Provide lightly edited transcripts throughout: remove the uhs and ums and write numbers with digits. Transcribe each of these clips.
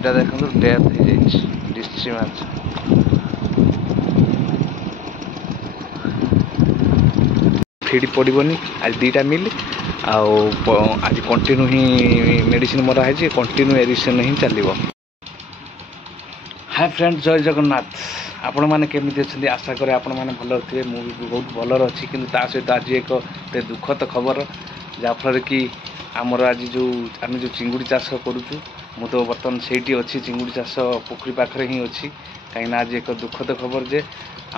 ଏଇଟା ଦେଖନ୍ତୁ ଡେଥ୍ ହେଇଯାଇଛି ଡିଷ୍ଟ୍ରି ମାଛ। ଫିଡ୍ ପଡ଼ିବନି ଆଜି ଦୁଇଟା ମିଲ୍ ଆଉ ଆଜି କଣ୍ଟିନ୍ୟୁ ହିଁ ମେଡ଼ିସିନ ମରା ହେଇଛି, କଣ୍ଟିନ୍ୟୁ ଏରିସନ୍ ହିଁ ଚାଲିବ। ହାଇ ଫ୍ରେଣ୍ଡ, ଜୟ ଜଗନ୍ନାଥ। ଆପଣମାନେ କେମିତି ଅଛନ୍ତି? ଆଶା କରେ ଆପଣମାନେ ଭଲ ଥିବେ। ମୁଁ ବି ବହୁତ ଭଲରେ ଅଛି, କିନ୍ତୁ ତା ସହିତ ଆଜି ଏକ ଦୁଃଖଦ ଖବର, ଯାହାଫଳରେ କି ଆମର ଆଜି ଆମେ ଯେଉଁ ଚିଙ୍ଗୁଡ଼ି ଚାଷ କରୁଛୁ, ମୁଁ ତ ବର୍ତ୍ତମାନ ସେଇଠି ଅଛି, ଚିଙ୍ଗୁଡ଼ି ଚାଷ ପୋଖରୀ ପାଖରେ ହିଁ ଅଛି। କାହିଁକିନା ଆଜି ଏକ ଦୁଃଖଦ ଖବର ଯେ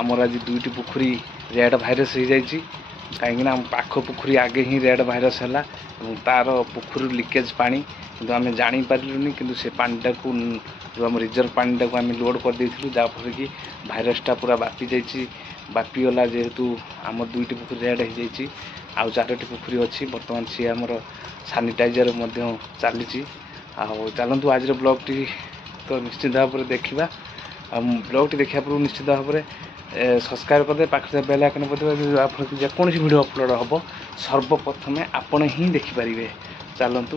ଆମର ଆଜି 2ଟି ପୋଖରୀ ରେଡ୍ ଭାଇରସ୍ ହେଇଯାଇଛି। କାହିଁକିନା ଆମ ପାଖ ପୋଖରୀ ଆଗେ ହିଁ ରେଡ୍ ଭାଇରସ୍ ହେଲା ଏବଂ ତା'ର ପୋଖରୀରୁ ଲିକେଜ୍ ପାଣି, କିନ୍ତୁ ଆମେ ଜାଣିପାରିଲୁନି। କିନ୍ତୁ ସେ ପାଣିଟାକୁ ଯେଉଁ ଆମ ରିଜର୍ଭ ପାଣିଟାକୁ ଆମେ ଲୋଡ଼୍ କରିଦେଇଥିଲୁ, ଯାହାଫଳରେ କି ଭାଇରସ୍ଟା ପୁରା ବ୍ୟାପି ଯାଇଛି। ବ୍ୟାପିଗଲା ଯେହେତୁ ଆମର 2ଟି ପୋଖରୀ ରେଡ୍ ହେଇଯାଇଛି, ଆଉ 4ଟି ପୋଖରୀ ଅଛି। ବର୍ତ୍ତମାନ ସିଏ ଆମର ସାନିଟାଇଜର୍ ମଧ୍ୟ ଚାଲିଛି। ଆଉ ଚାଲନ୍ତୁ ଆଜିର ବ୍ଲଗ୍ଟି ତ ନିଶ୍ଚିତ ଭାବରେ ଦେଖିବା। ଆଉ ବ୍ଲଗ୍ଟି ଦେଖିବା ପୂର୍ବରୁ ନିଶ୍ଚିତ ଭାବରେ ସବସ୍କ୍ରାଇବ୍ କରିଦେବେ, ପାଖରେ ବେଲ୍ ଆଇକନ୍ କରିଦେବେ, ଯାହାଫଳରେ କି ଯେକୌଣସି ଭିଡ଼ିଓ ଅପଲୋଡ଼ ହେବ ସର୍ବପ୍ରଥମେ ଆପଣ ହିଁ ଦେଖିପାରିବେ। ଚାଲନ୍ତୁ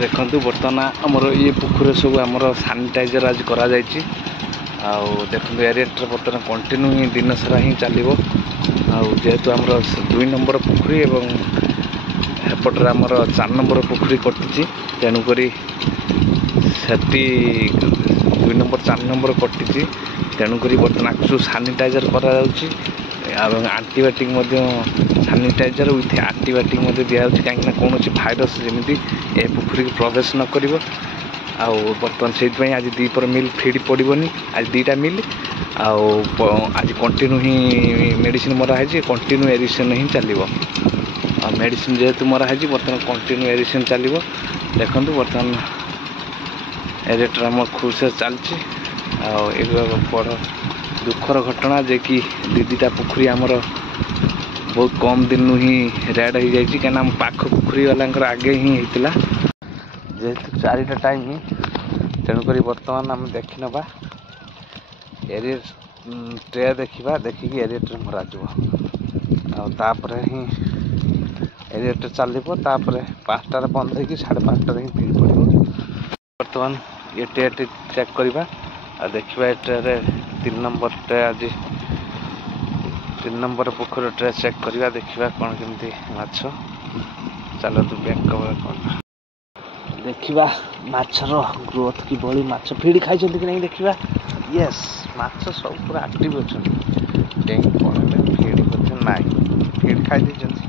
ଦେଖନ୍ତୁ, ବର୍ତ୍ତମାନ ଆମର ଇଏ ପୋଖରୀରେ ସବୁ ଆମର ସାନିଟାଇଜର୍ ଆଜି କରାଯାଇଛି। ଆଉ ଦେଖନ୍ତୁ ଏରିଆଟା ବର୍ତ୍ତମାନ କଣ୍ଟିନ୍ୟୁ ହିଁ ଦିନସାରା ହିଁ ଚାଲିବ। ଆଉ ଯେହେତୁ ଆମର 2 ନମ୍ବର ପୋଖରୀ ଏବଂ ଏପଟରେ ଆମର 4 ନମ୍ବର ପୋଖରୀ କଟିଛି, ତେଣୁକରି ସେଠି 2 ନମ୍ବର 4 ନମ୍ବର କଟିଛି, ତେଣୁକରି ବର୍ତ୍ତମାନ ଆକୁ ସବୁ ସାନିଟାଇଜର୍ କରାଯାଉଛି ଏବଂ ଆଣ୍ଟିବାୟୋଟିକ୍ ମଧ୍ୟ ସାନିଟାଇଜର୍ ୱିଥ୍ ଆଣ୍ଟିବାୟୋଟିକ୍ ମଧ୍ୟ ଦିଆଯାଉଛି, କାହିଁକିନା କୌଣସି ଭାଇରସ୍ ଯେମିତି ଏ ପୋଖରୀକୁ ପ୍ରବେଶ ନ କରିବ। ଆଉ ବର୍ତ୍ତମାନ ସେଇଥିପାଇଁ ଆଜି ଦ୍ୱିପହର ମିଲ୍ ଫିଡ୍ ପଡ଼ିବନି, ଆଜି 2ଟା ମିଲ୍ ଆଉ ଆଜି କଣ୍ଟିନ୍ୟୁ ହିଁ ମେଡ଼ିସିନ ମରା ହେଇଛି, କଣ୍ଟିନ୍ୟୁ ଏରିସନ୍ ହିଁ ଚାଲିବ। ଆଉ ମେଡ଼ିସିନ ଯେହେତୁ ମରା ହେଇଛି, ବର୍ତ୍ତମାନ କଣ୍ଟିନ୍ୟୁ ଏରିସନ୍ ଚାଲିବ। ଦେଖନ୍ତୁ ବର୍ତ୍ତମାନ ଏରିଆଟା ଆମର ଖୁବସେ ଚାଲିଛି। ଆଉ ଏଗୁଡ଼ା ବଡ଼ ଦୁଃଖର ଘଟଣା ଯେ କି 2ଟା ପୋଖରୀ ଆମର ବହୁତ କମ୍ ଦିନରୁ ହିଁ ରେଡ୍ ହେଇଯାଇଛି, କାହିଁକିନା ଆମ ପାଖ ପୋଖରୀ ବାଲାଙ୍କର ଆଗେ ହିଁ ହେଇଥିଲା। ଯେହେତୁ 4ଟା ଟାଇମ୍, ତେଣୁକରି ବର୍ତ୍ତମାନ ଆମେ ଦେଖିନେବା ଏରିଆ ଟ୍ରେ ଦେଖିବା, ଦେଖିକି ଏରିଆଟ୍ରେ ମରାଯିବ। ଆଉ ତାପରେ ହିଁ ଏରିଆଟା ଚାଲିବ। ତାପରେ 5ଟାରେ ବନ୍ଦ ହେଇକି 5:30ରେ ହିଁ ଫିଡ୍ ପଡ଼ିବ। ବର୍ତ୍ତମାନ ଏ ଟ୍ରେଟି ଚେକ୍ କରିବା ଆଉ ଦେଖିବା ଏ ଟ୍ରେରେ 3 ନମ୍ବର ଟ୍ରେ, ଆଜି 3 ନମ୍ବର ପୋଖରୀର ଟ୍ରେ ଚେକ୍ କରିବା, ଦେଖିବା କ'ଣ କେମିତି ମାଛ। ଚାଲନ୍ତୁ ବ୍ୟାକ୍ କଭର୍ କରିବା, ଦେଖିବା ମାଛର ଗ୍ରୋଥ୍ କିଭଳି, ମାଛ ଫିଡ୍ ଖାଇଛନ୍ତି କି ନାହିଁ ଦେଖିବା। ୟେସ୍, ମାଛ ସବୁ ପୁରା ଆକ୍ଟିଭ୍ ଅଛନ୍ତି, ଡେଇଁକି ପଳେଇଲେ, ଫିଡ୍ କରିଛନ୍ତି ନାହିଁ, ଫିଡ୍ ଖାଇ ଦେଇଛନ୍ତି।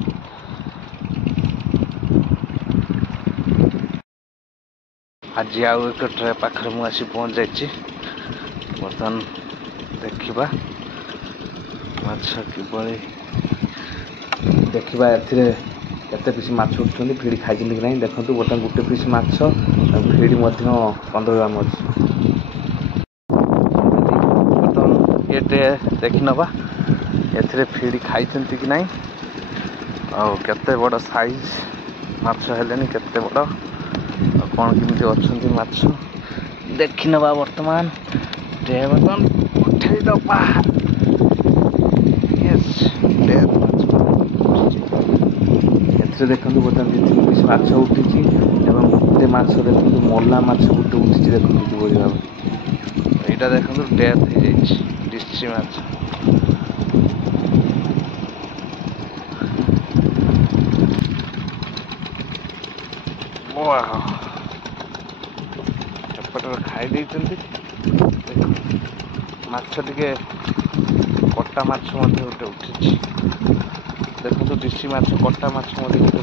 ଆଜି ଆଉ ଏକ ଟ୍ରେ ପାଖରେ ମୁଁ ଆସି ପହଞ୍ଚି ଯାଇଛି। ବର୍ତ୍ତମାନ ଦେଖିବା ମାଛ କିଭଳି, ଦେଖିବା ଏଥିରେ କେତେ ପିସ୍ ମାଛ ଉଠୁଛନ୍ତି, ଫିଡ୍ ଖାଇଛନ୍ତି କି ନାହିଁ। ଦେଖନ୍ତୁ ବର୍ତ୍ତମାନ 1 ପିସ୍ ମାଛ, ଫିଡ୍ ମଧ୍ୟ 15 ଗ୍ରାମ ଅଛି। ବର୍ତ୍ତମାନ ଏ ଟ୍ରେ ଦେଖିନେବା ଏଥିରେ ଫିଡ୍ ଖାଇଛନ୍ତି କି ନାହିଁ, ଆଉ କେତେ ବଡ଼ ସାଇଜ୍ ମାଛ ହେଲେଣି, କେତେ ବଡ଼, ଆଉ କ'ଣ କେମିତି ଅଛନ୍ତି ମାଛ ଦେଖିନେବା। ବର୍ତ୍ତମାନ ଟ୍ରେ ବର୍ତ୍ତମାନ ଉଠେଇଦେବା। ଏଥିରେ ଦେଖନ୍ତୁ ବର୍ତ୍ତମାନ 2-3 ପିସ୍ ମାଛ ଉଠିଛି ଏବଂ ଗୋଟେ ମାଛ ଦେଖନ୍ତୁ ମଲା ମାଛ ଗୋଟେ ଉଠିଛି, ଦେଖନ୍ତୁ କିଭଳି ଭାବରେ। ଏଇଟା ଦେଖନ୍ତୁ ଡେଥ୍ ହେଇଯାଇଛି ଡିଷ୍ଟ୍ରି ମାଛ। ଏପଟରେ ଖାଇ ଦେଇଛନ୍ତି। ମାଛ ଟିକେ କଟା ମାଛ ମଧ୍ୟ ଗୋଟେ ଉଠିଛି, ଦେଖନ୍ତୁ ଡିଷ୍ଟ୍ରି ମାଛ, କଟା ମାଛ ମଧ୍ୟ ଗୋଟେ